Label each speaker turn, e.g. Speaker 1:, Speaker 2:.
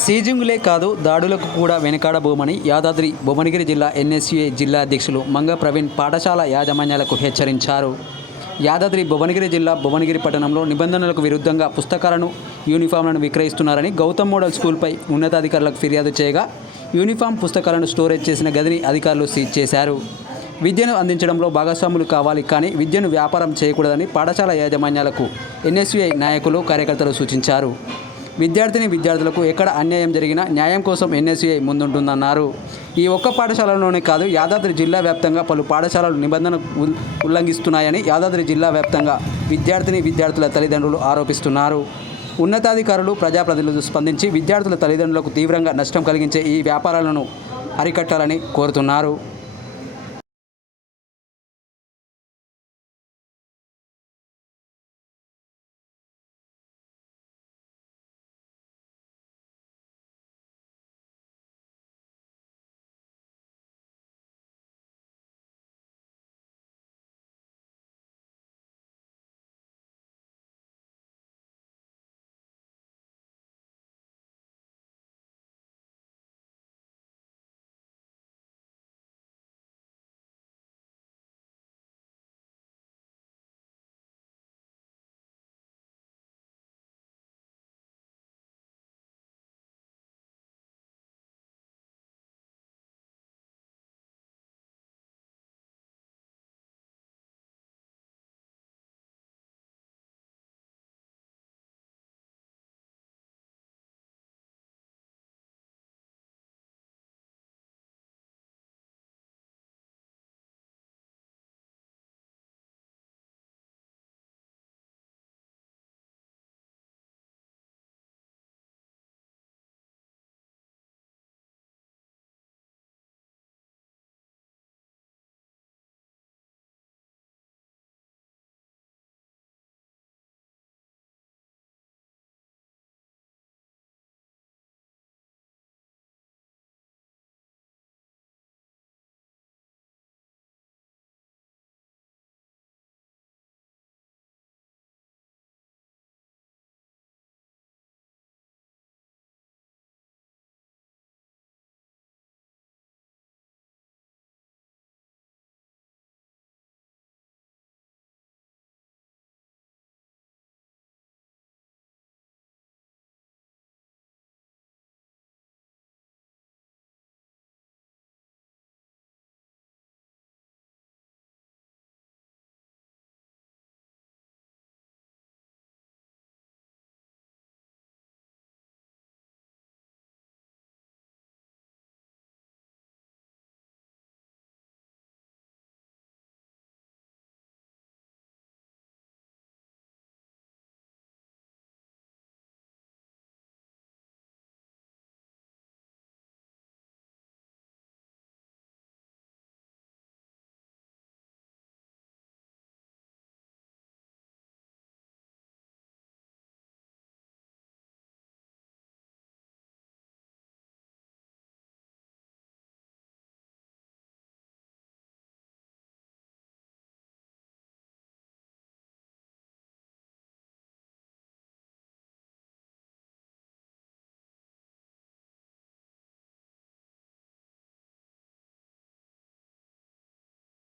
Speaker 1: సీజింగులే కాదు దాడులకు కూడా వెనకాడబోమని యాదాద్రి భువనగిరి జిల్లా ఎన్ఎస్యుఏ జిల్లా అధ్యక్షులు మంగ ప్రవీణ్ పాఠశాల యాజమాన్యాలకు హెచ్చరించారు. యాదాద్రి భువనగిరి జిల్లా భువనగిరి పట్టణంలో నిబంధనలకు విరుద్ధంగా పుస్తకాలను యూనిఫామ్లను విక్రయిస్తున్నారని గౌతమ్ మోడల్ స్కూల్పై ఉన్నతాధికారులకు ఫిర్యాదు చేయగా యూనిఫామ్ పుస్తకాలను స్టోరేజ్ చేసిన గదిని అధికారులు సీజ్ చేశారు. విద్యను అందించడంలో భాగస్వాములు కావాలి కానీ విద్యను వ్యాపారం చేయకూడదని పాఠశాల యాజమాన్యాలకు ఎన్ఎస్యుఐ నాయకులు కార్యకర్తలు సూచించారు. విద్యార్థిని విద్యార్థులకు ఎక్కడ అన్యాయం జరిగినా న్యాయం కోసం ఎన్ఎస్యుఐ ముందుంటుందన్నారు. ఈ ఒక్క పాఠశాలలోనే కాదు యాదాద్రి జిల్లా వ్యాప్తంగా పలు పాఠశాలలు నిబంధన ఉల్- ఉల్లంఘిస్తున్నాయని యాదాద్రి జిల్లా వ్యాప్తంగా విద్యార్థిని విద్యార్థుల తల్లిదండ్రులు ఆరోపిస్తున్నారు. ఉన్నతాధికారులు ప్రజాప్రతినిధులు స్పందించి విద్యార్థుల తల్లిదండ్రులకు తీవ్రంగా నష్టం కలిగించే ఈ వ్యాపారాలను అరికట్టాలని కోరుతున్నారు.